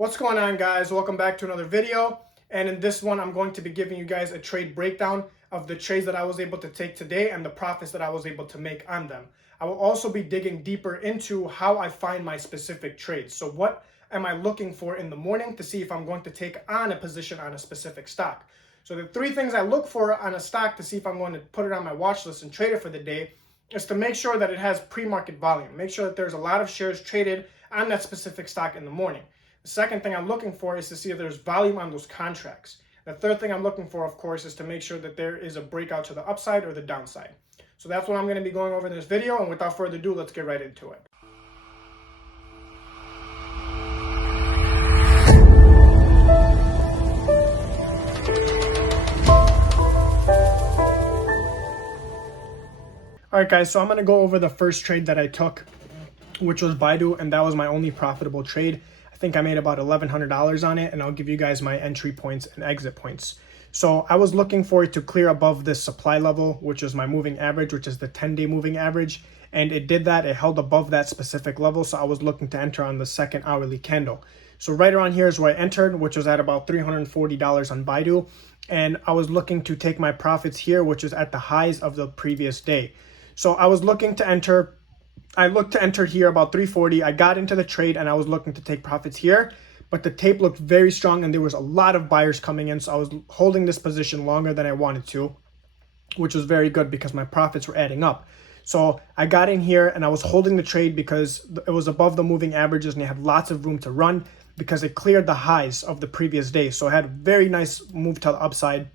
What's going on, guys? Welcome back to another video. And in this one, I'm going to be giving you guys a trade breakdown of the trades that I was able to take today and the profits that I was able to make on them. I will also be digging deeper into how I find my specific trades. So what am I looking for in the morning to see if I'm going to take on a position on a specific stock? So the three things I look for on a stock to see if I'm going to put it on my watch list and trade it for the day is to make sure that it has pre-market volume. Make sure that there's a lot of shares traded on that specific stock in the morning. The second thing I'm looking for is to see if there's volume on those contracts. The third thing I'm looking for, of course, is to make sure that there is a breakout to the upside or the downside. So that's what I'm going to be going over in this video. And without further ado, let's get right into it. All right, guys, so I'm going to go over the first trade that I took, which was Baidu, and that was my only profitable trade. I think I made about $1,100 on it, and I'll give you guys my entry points and exit points. So I was looking for it to clear above this supply level, which is my moving average, which is the 10-day moving average, and it did that. It held above that specific level, so I was looking to enter on the second hourly candle. So right around here is where I entered, which was at about $340 on Baidu, and I was looking to take my profits here, which is at the highs of the previous day. So I was looking to enter. I looked to enter here about 340. I got into the trade and I was looking to take profits here, but the tape looked very strong and there was a lot of buyers coming in. So I was holding this position longer than I wanted to, which was very good because my profits were adding up. So I got in here and I was holding the trade because it was above the moving averages and it had lots of room to run because it cleared the highs of the previous day. So I had a very nice move to the upside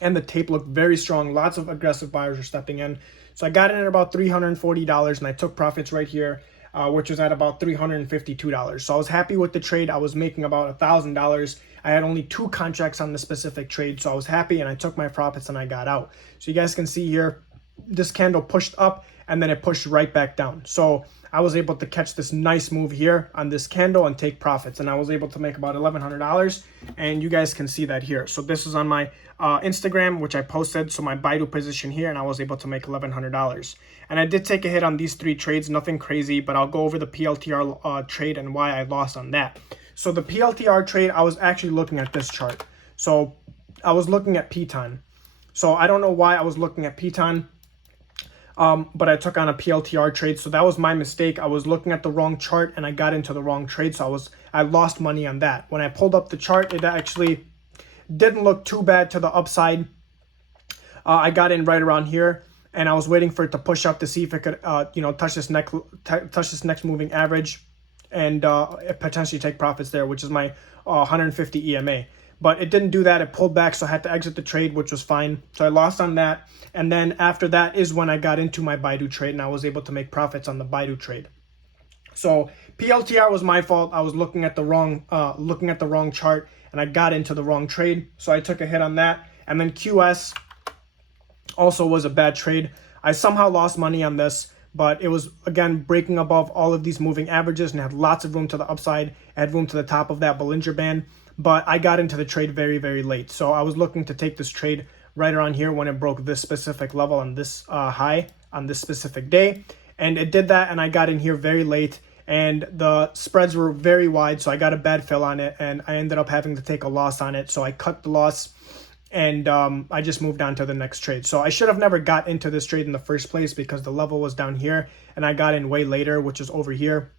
and the tape looked very strong. Lots of aggressive buyers were stepping in. So I got in at about $340 and I took profits right here, which was at about $352. So I was happy with the trade. I was making about $1,000. I had only 2 contracts on the specific trade. So I was happy and I took my profits and I got out. So you guys can see here, this candle pushed up and then it pushed right back down. So I was able to catch this nice move here on this candle and take profits. And I was able to make about $1,100. And you guys can see that here. So this is on my Instagram, which I posted. So my Baidu position here, and I was able to make $1,100. And I did take a hit on these 3 trades, nothing crazy, but I'll go over the PLTR trade and why I lost on that. So the PLTR trade, I was actually looking at this chart. So I was looking at Piton. So I don't know why I was looking at Piton. But I took on a PLTR trade, so that was my mistake. I was looking at the wrong chart and I got into the wrong trade, so I lost money on that. When I pulled up the chart, it actually didn't look too bad to the upside. I got in right around here, and I was waiting for it to push up to see if it could, touch this next moving average, and potentially take profits there, which is my 150 EMA. But it didn't do that. It pulled back, so I had to exit the trade, which was fine. So I lost on that. And then after that is when I got into my Baidu trade, and I was able to make profits on the Baidu trade. So PLTR was my fault. I was looking at the wrong chart, and I got into the wrong trade. So I took a hit on that. And then QS also was a bad trade. I somehow lost money on this, but it was, again, breaking above all of these moving averages and had lots of room to the upside. It had room to the top of that Bollinger Band. But I got into the trade very, very late. So I was looking to take this trade right around here when it broke this specific level on this high on this specific day. And it did that, and I got in here very late. And the spreads were very wide, so I got a bad fill on it. And I ended up having to take a loss on it. So I cut the loss, and I just moved on to the next trade. So I should have never got into this trade in the first place because the level was down here. And I got in way later, which is over here.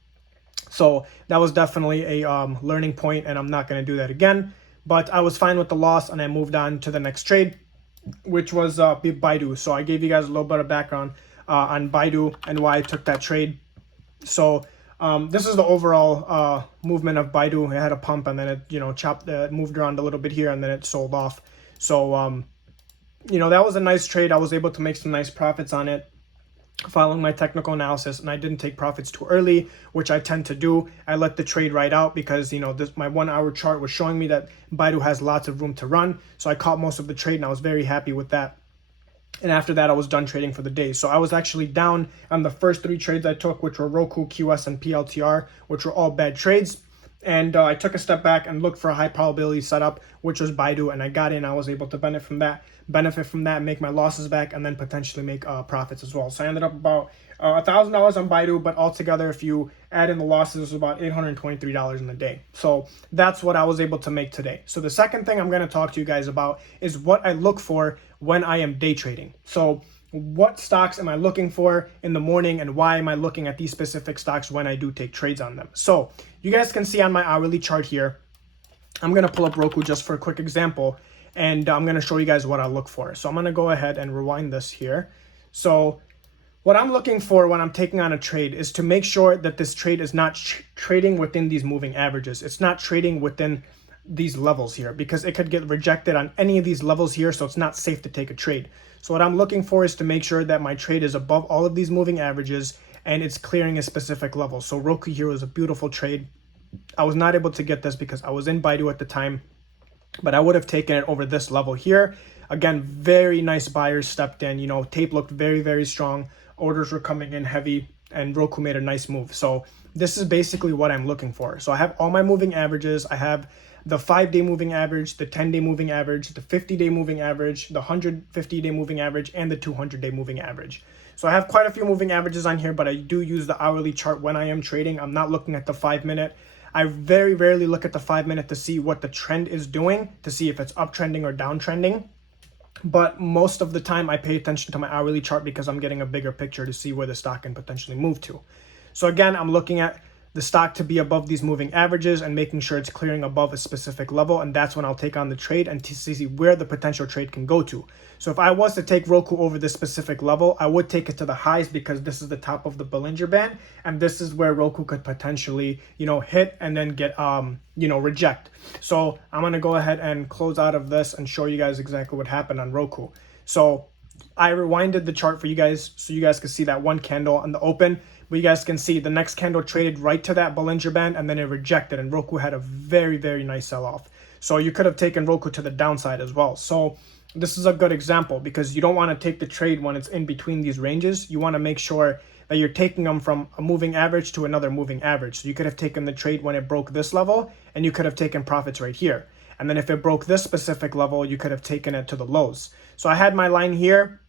So that was definitely a learning point, and I'm not going to do that again. But I was fine with the loss, and I moved on to the next trade, which was Baidu. So I gave you guys a little bit of background on Baidu and why I took that trade. So this is the overall movement of Baidu. It had a pump, and then it moved around a little bit here, and then it sold off. So that was a nice trade. I was able to make some nice profits on it, following my technical analysis, and I didn't take profits too early, which I tend to do. I let the trade ride out because my 1 hour chart was showing me that Baidu has lots of room to run. So I caught most of the trade, and I was very happy with that. And after that, I was done trading for the day. So I was actually down on the first 3 trades I took, which were Roku, QS, and PLTR, which were all bad trades. And I took a step back and looked for a high probability setup, which was Baidu, and I got in. I was able to benefit from that, make my losses back, and then potentially make profits as well. So I ended up about $1,000 on Baidu, but altogether, if you add in the losses, it was about $823 in the day. So that's what I was able to make today. So the second thing I'm going to talk to you guys about is what I look for when I am day trading. So what stocks am I looking for in the morning, and why am I looking at these specific stocks when I do take trades on them? So you guys can see on my hourly chart here, I'm going to pull up Roku just for a quick example, and I'm going to show you guys what I look for. So I'm going to go ahead and rewind this here. So what I'm looking for when I'm taking on a trade is to make sure that this trade is not trading within these moving averages. It's not trading within these levels here, because it could get rejected on any of these levels here, so it's not safe to take a trade. So what I'm looking for is to make sure that my trade is above all of these moving averages and it's clearing a specific level. So Roku here was a beautiful trade. I was not able to get this because I was in Baidu at the time, but I would have taken it over this level here. Again, very nice buyers stepped in. Tape looked very, very strong. Orders were coming in heavy, and Roku made a nice move. So this is basically what I'm looking for. So I have all my moving averages. I have the 5-day moving average, the 10-day moving average, the 50-day moving average, the 150-day moving average, and the 200-day moving average. So I have quite a few moving averages on here, but I do use the hourly chart when I am trading. I'm not looking at the 5-minute. I very rarely look at the 5-minute to see what the trend is doing, to see if it's uptrending or downtrending. But most of the time I pay attention to my hourly chart because I'm getting a bigger picture to see where the stock can potentially move to. So again, I'm looking at the stock to be above these moving averages and making sure it's clearing above a specific level, and that's when I'll take on the trade and to see where the potential trade can go to. So if I was to take Roku over this specific level, I would take it to the highs, because this is the top of the Bollinger Band, and this is where Roku could potentially, hit and then get, reject. So I'm going to go ahead and close out of this and show you guys exactly what happened on Roku. So I rewinded the chart for you guys so you guys can see that one candle on the open. But you guys can see the next candle traded right to that Bollinger Band, and then it rejected, and Roku had a very, very nice sell-off. So you could have taken Roku to the downside as well. So this is a good example, because you don't want to take the trade when it's in between these ranges. You want to make sure that you're taking them from a moving average to another moving average. So you could have taken the trade when it broke this level, and you could have taken profits right here. And then if it broke this specific level, you could have taken it to the lows. So I had my line here.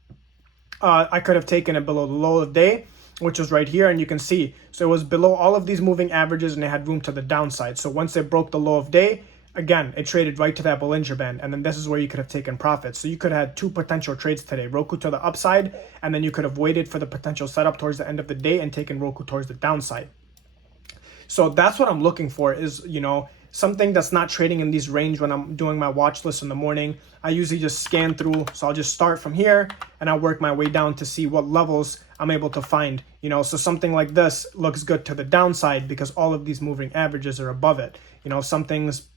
I could have taken it below the low of the day, which was right here, and you can see, so it was below all of these moving averages and it had room to the downside. So once it broke the low of day, again, it traded right to that Bollinger Band, and then this is where you could have taken profits. So you could have had two potential trades today, Roku to the upside, and then you could have waited for the potential setup towards the end of the day and taken Roku towards the downside. So that's what I'm looking for, is, something that's not trading in these range when I'm doing my watch list in the morning. I usually just scan through. So I'll just start from here and I'll work my way down to see what levels I'm able to find. So something like this looks good to the downside because all of these moving averages are above it. Something's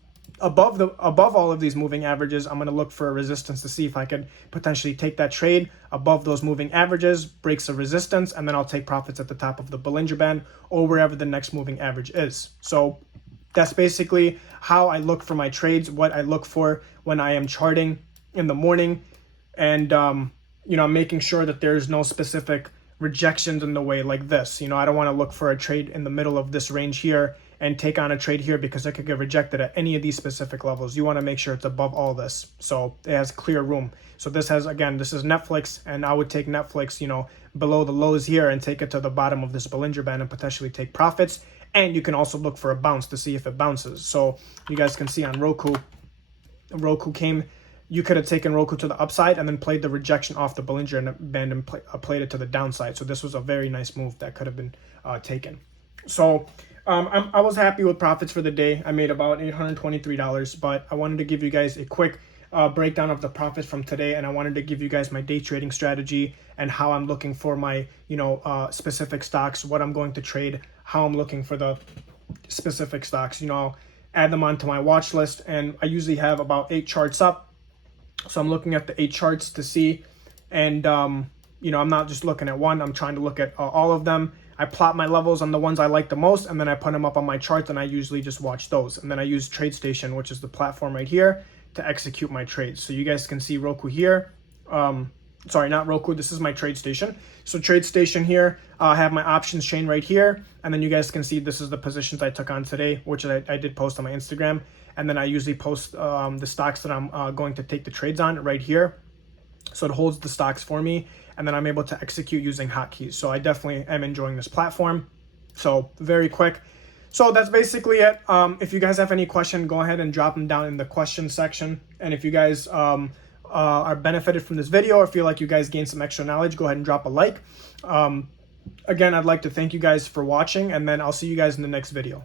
above all of these moving averages, I'm going to look for a resistance to see if I could potentially take that trade above those moving averages, breaks a resistance, and then I'll take profits at the top of the Bollinger Band or wherever the next moving average is. So that's basically how I look for my trades, what I look for when I am charting in the morning, and making sure that there's no specific rejections in the way like this. I don't want to look for a trade in the middle of this range here and take on a trade here because it could get rejected at any of these specific levels. You want to make sure it's above all this, so it has clear room. So this is Netflix, and I would take Netflix, below the lows here and take it to the bottom of this Bollinger Band and potentially take profits. And you can also look for a bounce to see if it bounces. So you guys can see on Roku came, you could have taken Roku to the upside and then played the rejection off the Bollinger Band and played it to the downside. So this was a very nice move that could have been taken. So I was happy with profits for the day. I made about $823, but I wanted to give you guys a quick breakdown of the profits from today, and I wanted to give you guys my day trading strategy and how I'm looking for my specific stocks, what I'm going to trade, how I'm looking for the specific stocks. I'll add them onto my watch list, and I usually have about 8 charts up, so I'm looking at the 8 charts to see, and I'm not just looking at one, I'm trying to look at all of them. I plot my levels on the ones I like the most, and then I put them up on my charts, and I usually just watch those. And then I use TradeStation, which is the platform right here, to execute my trades. So you guys can see Roku here. sorry, not Roku, this is my TradeStation. So TradeStation here, I have my options chain right here, and then you guys can see this is the positions I took on today, which I did post on my Instagram, and then I usually post the stocks that I'm going to take the trades on right here. So it holds the stocks for me, and then I'm able to execute using hotkeys. So I definitely am enjoying this platform. So very quick. So that's basically it. If you guys have any question, go ahead and drop them down in the question section. And if you guys are benefited from this video or feel like you guys gained some extra knowledge, go ahead and drop a like. Again, I'd like to thank you guys for watching, and then I'll see you guys in the next video.